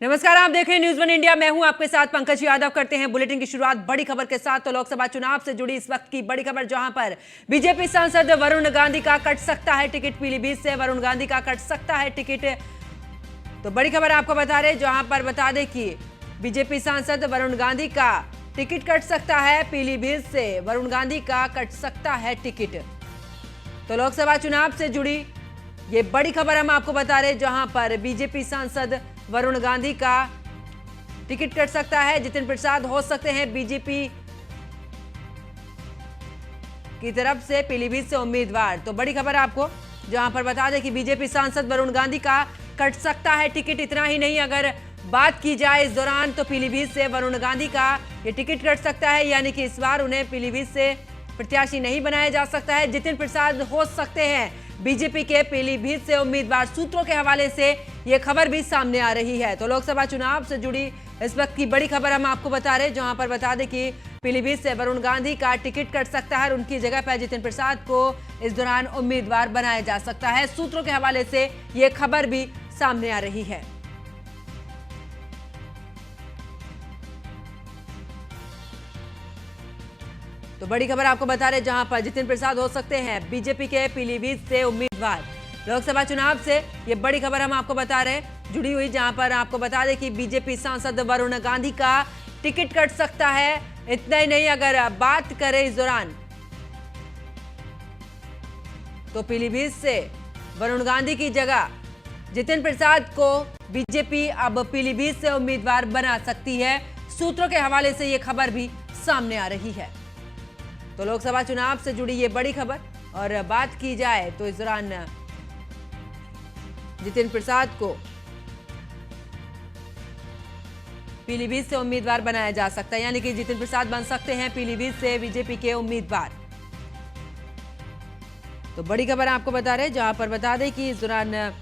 नमस्कार, आप देख रहे हैं न्यूज़ वन इंडिया। मैं हूं आपके साथ पंकज यादव। करते हैं बुलेटिन की शुरुआत बड़ी खबर के साथ। तो लोकसभा चुनाव से जुड़ी इस वक्त की बड़ी खबर, जहां पर बीजेपी सांसद वरुण गांधी का कट सकता है टिकट। पीलीभीत से वरुण गांधी का कट सकता है टिकट। तो बड़ी खबर आपको बता रहे, जहां पर बता दें कि बीजेपी सांसद वरुण गांधी का टिकट कट सकता है। पीलीभीत से वरुण गांधी का कट सकता है टिकट। तो लोकसभा चुनाव से जुड़ी ये बड़ी खबर हम आपको बता रहे, जहां पर बीजेपी सांसद वरुण गांधी का टिकट कट सकता है। जितिन प्रसाद हो सकते हैं बीजेपी की तरफ से पीलीभीत से उम्मीदवार। तो बड़ी खबर आपको, जहां पर बता दें कि बीजेपी सांसद वरुण गांधी का कट सकता है टिकट। इतना ही नहीं, अगर बात की जाए इस दौरान, तो पीलीभीत से वरुण गांधी का ये टिकट कट सकता है, यानी कि इस बार उन्हें पीलीभीत से प्रत्याशी नहीं बनाया जा सकता है। जितिन प्रसाद हो सकते हैं बीजेपी के पीलीभीत से उम्मीदवार। सूत्रों के हवाले से यह खबर भी सामने आ रही है। तो लोकसभा चुनाव से जुड़ी इस वक्त की बड़ी खबर हम आपको बता रहे, जहां पर बता दें कि पीलीभीत से वरुण गांधी का टिकट कट सकता है और उनकी जगह पर जितिन प्रसाद को इस दौरान उम्मीदवार बनाया जा सकता है। सूत्रों के हवाले से यह खबर भी सामने आ रही है। तो बड़ी खबर आपको बता रहे, जहां पर जितिन प्रसाद हो सकते हैं बीजेपी के पीलीभीत से उम्मीदवार। लोकसभा चुनाव से ये बड़ी खबर हम आपको बता रहे जुड़ी हुई, जहां पर आपको बता दें कि बीजेपी सांसद वरुण गांधी का टिकट कट सकता है। इतना ही नहीं, अगर बात करें इस दौरान, तो पीलीभीत से वरुण गांधी की जगह जितिन प्रसाद को बीजेपी अब पीलीभीत से उम्मीदवार बना सकती है। सूत्रों के हवाले से यह खबर भी सामने आ रही है। तो लोकसभा चुनाव से जुड़ी ये बड़ी खबर, और बात की जाए तो इस दौरान जितिन प्रसाद को पीलीभीत से उम्मीदवार बनाया जा सकता है, यानी कि जितिन प्रसाद बन सकते हैं पीलीभीत से बीजेपी के उम्मीदवार। तो बड़ी खबर आपको बता रहे, जहां पर बता दें कि इस दौरान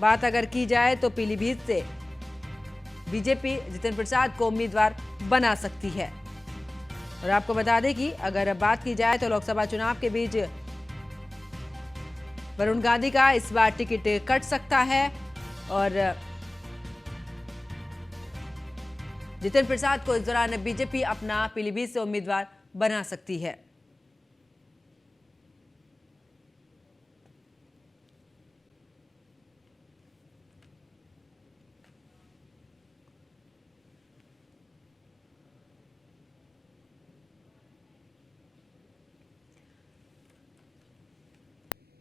बात अगर की जाए तो पीलीभीत से बीजेपी जितिन प्रसाद को उम्मीदवार बना सकती है। और आपको बता दें कि अगर बात की जाए तो लोकसभा चुनाव के बीच वरुण गांधी का इस बार टिकट कट सकता है और जितिन प्रसाद को इस दौरान बीजेपी अपना पीलीभीत से उम्मीदवार बना सकती है।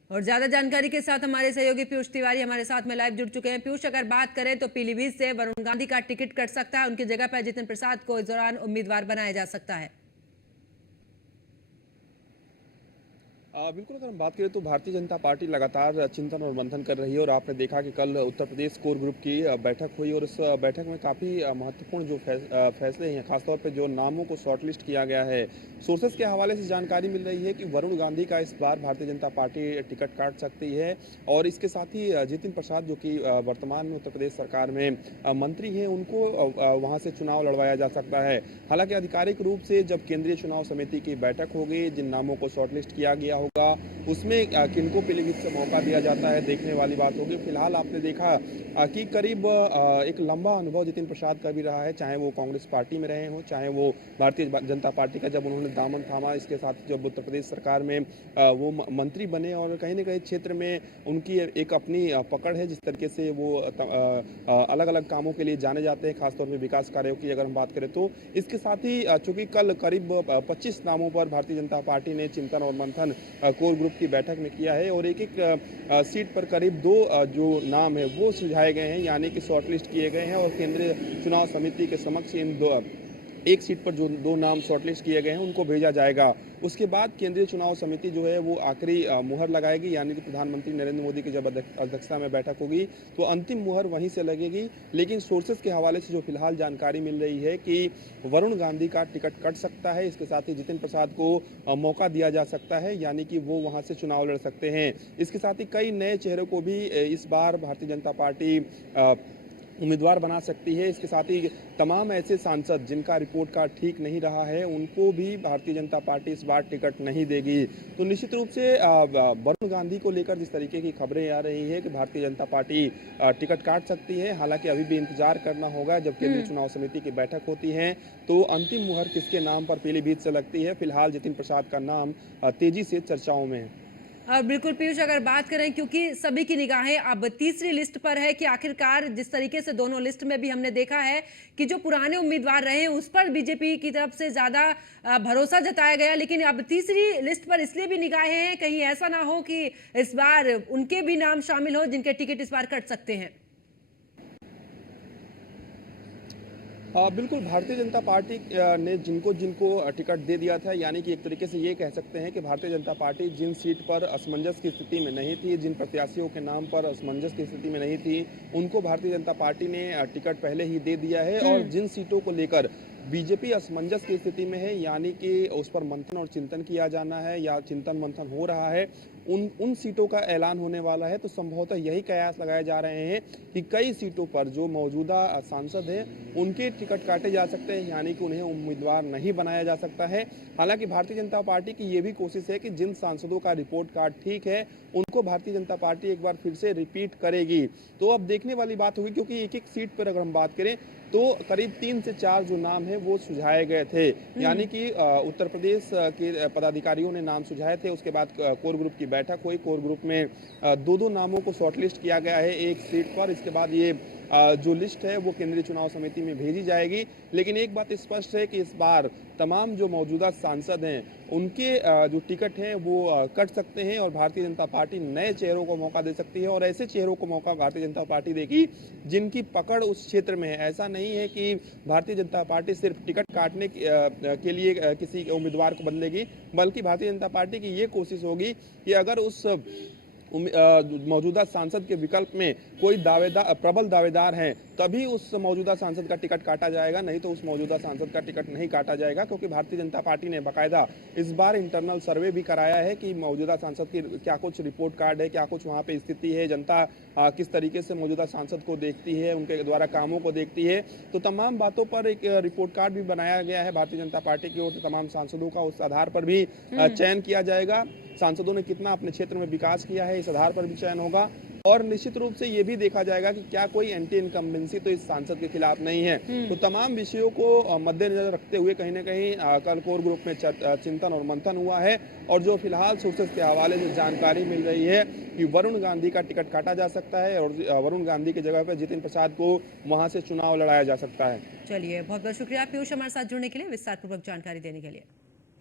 और ज्यादा जानकारी के साथ हमारे सहयोगी पीयूष तिवारी हमारे साथ में लाइव जुड़ चुके हैं। पीयूष, अगर बात करें तो पीलीभीत से वरुण गांधी का टिकट कट सकता है, उनकी जगह पर जितिन प्रसाद को इस दौरान उम्मीदवार बनाया जा सकता है। बिल्कुल, अगर हम बात करें तो भारतीय जनता पार्टी लगातार चिंतन और मंथन कर रही है और आपने देखा कि कल उत्तर प्रदेश कोर ग्रुप की बैठक हुई और उस बैठक में काफ़ी महत्वपूर्ण जो फैसले हैं, खासतौर पे जो नामों को शॉर्टलिस्ट किया गया है। सोर्सेज के हवाले से जानकारी मिल रही है कि वरुण गांधी का इस बार भारतीय जनता पार्टी टिकट काट सकती है और इसके साथ ही जितिन प्रसाद, जो कि वर्तमान में उत्तर प्रदेश सरकार में मंत्री हैं, उनको वहाँ से चुनाव लड़वाया जा सकता है। हालांकि आधिकारिक रूप से जब केंद्रीय चुनाव समिति की बैठक होगी, जिन नामों को शॉर्टलिस्ट किया गया होगा उसमें किनको पीलीभीत से मौका दिया जाता है, देखने वाली बात होगी। फिलहाल आपने देखा कि करीब एक लंबा अनुभव जितिन प्रसाद का भी रहा है, चाहे वो कांग्रेस पार्टी में रहे हों, चाहे वो भारतीय जनता पार्टी का जब उन्होंने दामन थामा, इसके साथ जब उत्तर प्रदेश सरकार में वो मंत्री बने और कहीं ना कहीं क्षेत्र में उनकी एक अपनी पकड़ है, जिस तरीके से वो अलग अलग कामों के लिए जाने जाते हैं, खासतौर पर विकास कार्यों की अगर हम बात करें तो। इसके साथ ही चूंकि कल करीब 25 नामों पर भारतीय जनता पार्टी ने चिंतन और मंथन कोर ग्रुप की बैठक में किया है और एक एक सीट पर करीब 2 जो नाम है वो सुझाए गए हैं, यानी कि शॉर्टलिस्ट किए गए हैं और केंद्रीय चुनाव समिति के समक्ष इन एक सीट पर जो 2 नाम शॉर्टलिस्ट किए गए हैं उनको भेजा जाएगा। उसके बाद केंद्रीय चुनाव समिति जो है वो आखिरी मुहर लगाएगी, यानी कि प्रधानमंत्री नरेंद्र मोदी की जब अध्यक्षता में बैठक होगी तो अंतिम मुहर वहीं से लगेगी। लेकिन सोर्सेज के हवाले से जो फिलहाल जानकारी मिल रही है कि वरुण गांधी का टिकट कट सकता है, इसके साथ ही जितिन प्रसाद को मौका दिया जा सकता है, यानी कि वो वहाँ से चुनाव लड़ सकते हैं। इसके साथ ही कई नए चेहरों को भी इस बार भारतीय जनता पार्टी उम्मीदवार बना सकती है। इसके साथ ही तमाम ऐसे सांसद जिनका रिपोर्ट कार्ड ठीक नहीं रहा है, उनको भी भारतीय जनता पार्टी इस बार टिकट नहीं देगी। तो निश्चित रूप से वरुण गांधी को लेकर जिस तरीके की खबरें आ रही है कि भारतीय जनता पार्टी टिकट काट सकती है, हालांकि अभी भी इंतजार करना होगा जब केंद्रीय चुनाव समिति की बैठक होती है तो अंतिम मुहर किसके नाम पर पीलीभीत से लगती है। फिलहाल जितिन प्रसाद का नाम तेजी से चर्चाओं में है। बिल्कुल पीयूष, अगर बात करें क्योंकि सभी की निगाहें अब तीसरी लिस्ट पर है कि आखिरकार जिस तरीके से दोनों लिस्ट में भी हमने देखा है कि जो पुराने उम्मीदवार रहे हैं उस पर बीजेपी की तरफ से ज्यादा भरोसा जताया गया, लेकिन अब तीसरी लिस्ट पर इसलिए भी निगाहें हैं कहीं ऐसा ना हो कि इस बार उनके भी नाम शामिल हो जिनके टिकट इस बार कट सकते हैं। बिल्कुल, भारतीय जनता पार्टी ने जिनको जिनको टिकट दे दिया था, यानी कि एक तरीके से ये कह सकते हैं कि भारतीय जनता पार्टी जिन सीट पर असमंजस की स्थिति में नहीं थी, जिन प्रत्याशियों के नाम पर असमंजस की स्थिति में नहीं थी, उनको भारतीय जनता पार्टी ने टिकट पहले ही दे दिया है। और जिन सीटों को लेकर बीजेपी असमंजस की स्थिति में है, यानी कि उस पर मंथन और चिंतन किया जाना है या चिंतन मंथन हो रहा है, उन सीटों का ऐलान होने वाला है। तो संभवतः यही कयास लगाए जा रहे हैं कि कई सीटों पर जो मौजूदा सांसद हैं उनके टिकट काटे जा सकते हैं, यानी कि उन्हें उम्मीदवार नहीं बनाया जा सकता है। हालांकि भारतीय जनता पार्टी की ये भी कोशिश है कि जिन सांसदों का रिपोर्ट कार्ड ठीक है उनको भारतीय जनता पार्टी एक बार फिर से रिपीट करेगी। तो अब देखने वाली बात होगी, क्योंकि एक एक सीट पर अगर हम बात करें तो करीब 3 से 4 जो नाम है वो सुझाए गए थे, यानी कि उत्तर प्रदेश के पदाधिकारियों ने नाम सुझाए थे। उसके बाद कोर ग्रुप की बैठक हुई, कोर ग्रुप में दो नामों को शॉर्टलिस्ट किया गया है एक सीट पर। इसके बाद ये जो लिस्ट है वो केंद्रीय चुनाव समिति में भेजी जाएगी। लेकिन एक बात स्पष्ट है कि इस बार तमाम जो मौजूदा सांसद हैं उनके जो टिकट हैं वो कट सकते हैं और भारतीय जनता पार्टी नए चेहरों को मौका दे सकती है। और ऐसे चेहरों को मौका भारतीय जनता पार्टी देगी जिनकी पकड़ उस क्षेत्र में है। ऐसा नहीं है कि भारतीय जनता पार्टी सिर्फ टिकट काटने के लिए किसी उम्मीदवार को बदलेगी, बल्कि भारतीय जनता पार्टी की ये कोशिश होगी कि अगर उस मौजूदा सांसद के विकल्प में कोई प्रबल दावेदार हैं तभी उस मौजूदा सांसद का टिकट काटा जाएगा, नहीं तो उस मौजूदा सांसद का टिकट नहीं काटा जाएगा। क्योंकि भारतीय जनता पार्टी ने बाकायदा इस बार इंटरनल सर्वे भी कराया है कि मौजूदा सांसद की क्या कुछ रिपोर्ट कार्ड है, क्या कुछ वहाँ पे स्थिति है, जनता किस तरीके से मौजूदा सांसद को देखती है, उनके द्वारा कामों को देखती है। तो तमाम बातों पर एक रिपोर्ट कार्ड भी बनाया गया है भारतीय जनता पार्टी की ओर से तमाम सांसदों का। उस आधार पर भी चयन किया जाएगा। सांसदों ने कितना अपने क्षेत्र में विकास किया है इस आधार पर भी चयन होगा। और निश्चित रूप से ये भी देखा जाएगा कि क्या कोई एंटी इनकम्बेंसी तो इस सांसद के खिलाफ नहीं है। तो तमाम विषयों को मद्देनजर रखते हुए कहीं ना कहीं कल कोर ग्रुप में चिंतन और मंथन हुआ है। और जो फिलहाल सोर्सेस के हवाले से जानकारी मिल रही है कि वरुण गांधी का टिकट काटा जा सकता है और वरुण गांधी की जगह पर जितिन प्रसाद को वहां से चुनाव लड़ाया जा सकता है। चलिए, बहुत बहुत शुक्रिया पीयूष हमारे साथ जुड़ने के लिए, विस्तारपूर्वक जानकारी देने के लिए।